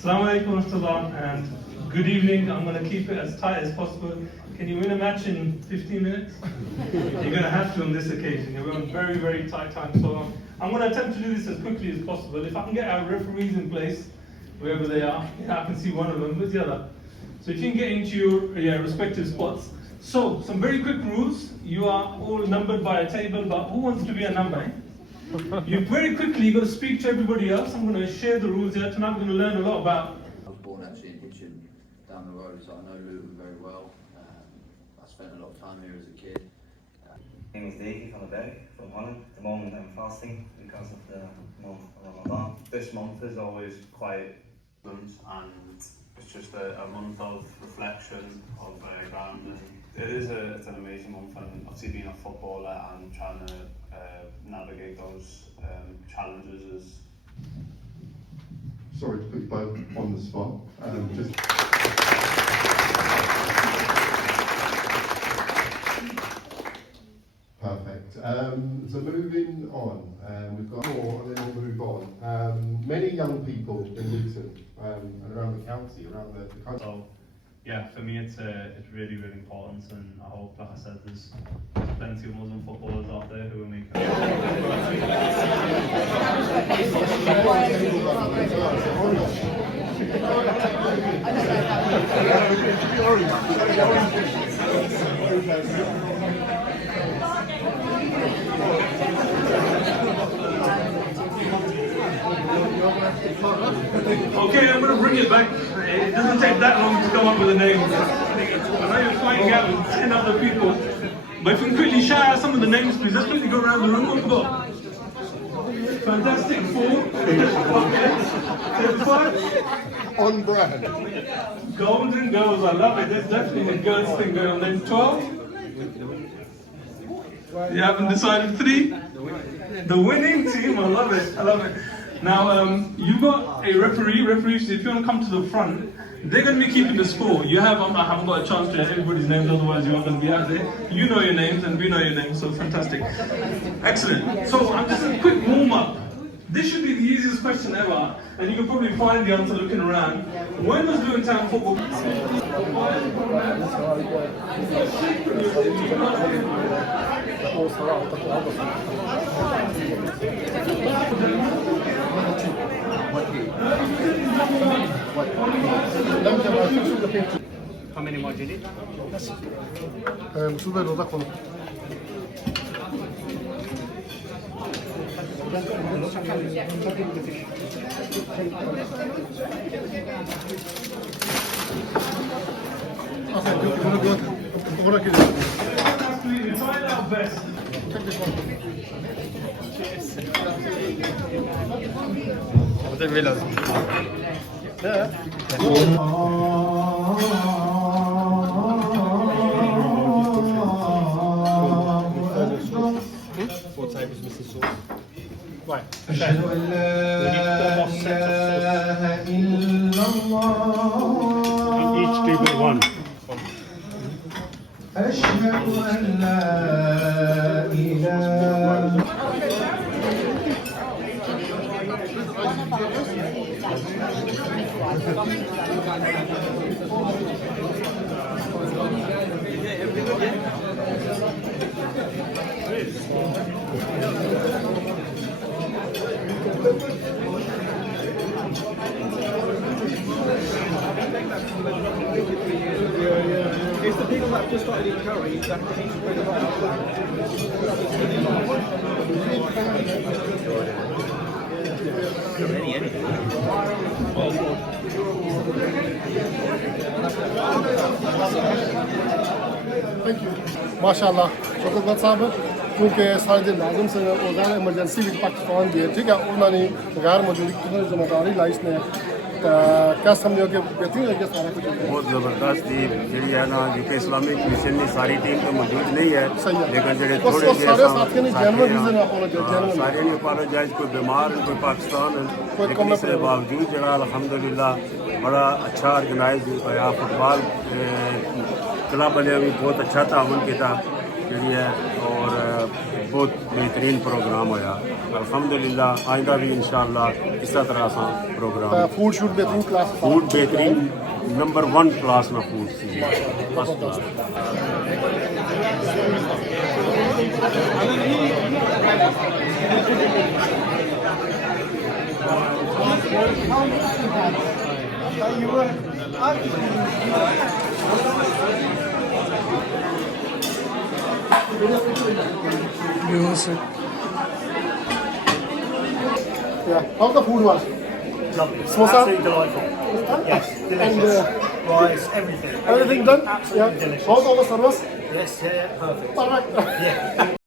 Assalamu alaikum warahmatullah, and good evening. I'm going to keep it as tight as possible. Can you win a match in 15 minutes? You're going to have to on this occasion. We're on very, very tight time. So I'm going to attempt to do this as quickly as possible. If I can get our referees in place, wherever they are, I can see one of them, where's the other? So if you can get into your respective spots. So, some very quick rules. You are all numbered by a table, but who wants to be a number? You very quickly got to speak to everybody else. I'm going to share the rules here. Tonight we're going to learn a lot about. I was born actually in Hitchin, down the road, so I know Luton very well. I spent a lot of time here as a kid. My name is Davey van der Berg from Holland. At the moment I'm fasting because of the month of Ramadan. This month is always quite and it's just a month of reflection, of grounding. It's an amazing month, and obviously being a footballer and trying to navigate those challenges is. Sorry to put you both on the spot. Perfect. So moving on, we've got more and then we'll move on. Many young people in Luton and around the county, around the country. So, yeah, for me it's really, really important, and I hope, like I said, there's plenty of Muslim footballers out there who will make it. Okay, I'm going to bring it back. It doesn't take that long to come up with a name. I know you're flying out with 10 other people, but if you can quickly shout out some of the names, please. Let's quickly go around the room. What have we got? Fantastic 4. Okay. 5. On brand. Golden Girls, I love it. There's definitely a girls thing going on. Then 12. You haven't decided 3? The winning team, I love it. I love it. Now, you've got a referee. Referees, if you want to come to the front, they're going to be keeping the score. I haven't got a chance to hear everybody's names, otherwise you are going to be out there. You know your names and we know your names, so fantastic. Excellent. So, I'm just a quick warm-up. This should be the easiest question ever, and you can probably find the answer looking around. When was Luton Town football? How many more do you need? Absolutely, try our best. أشهد أن لا إله إلا الله. Each table one. أشهد أن لا إله. It's the people that have just started eating curry that need to bring them माशाल्लाह शौकत साहब क्योंकि सारे दिन लाजम से रोज़ाना emergency भी पाकिस्तान दी ठीक है उन्होंने गैर मौजूदगी की जिम्मेदारी लाई इसने क्या समझो कि बेहतरीन लगे सारा कुछ बहुत ज़बरदस्त थी जी है ना जी के इस्लामिक मिशन की सारी टीम तो मौजूद नहीं है लेकिन जो थोड़े सारे साथियों ने जेन्युइन रीजन सारे ने अपोलोजाइज कोई बीमार कोई पाकिस्तान लेकिन इसके बावजूद जो अल्हम्दुलिल्लाह बड़ा अच्छा ऑर्गेनाइज होया फुटबॉल क्लब वाले भी बहुत अच्छा ताउन किया जी है और बहुत बेहतरीन प्रोग्राम होया अल्हम्दुलिल्लाह आइंदा भी इंशाअल्लाह इस तरह सा प्रोग्राम फूड शूट बेहतरीन क्लास फूड बेहतरीन नंबर 1 क्लास ना food first class Yeah, how's the food was? Lovely. Samosa? Absolutely delightful. Yes, delicious. And Rice, everything. everything done? Absolutely Yeah. delicious. How's all the service? Yes, yeah, perfect. Perfect. Yeah.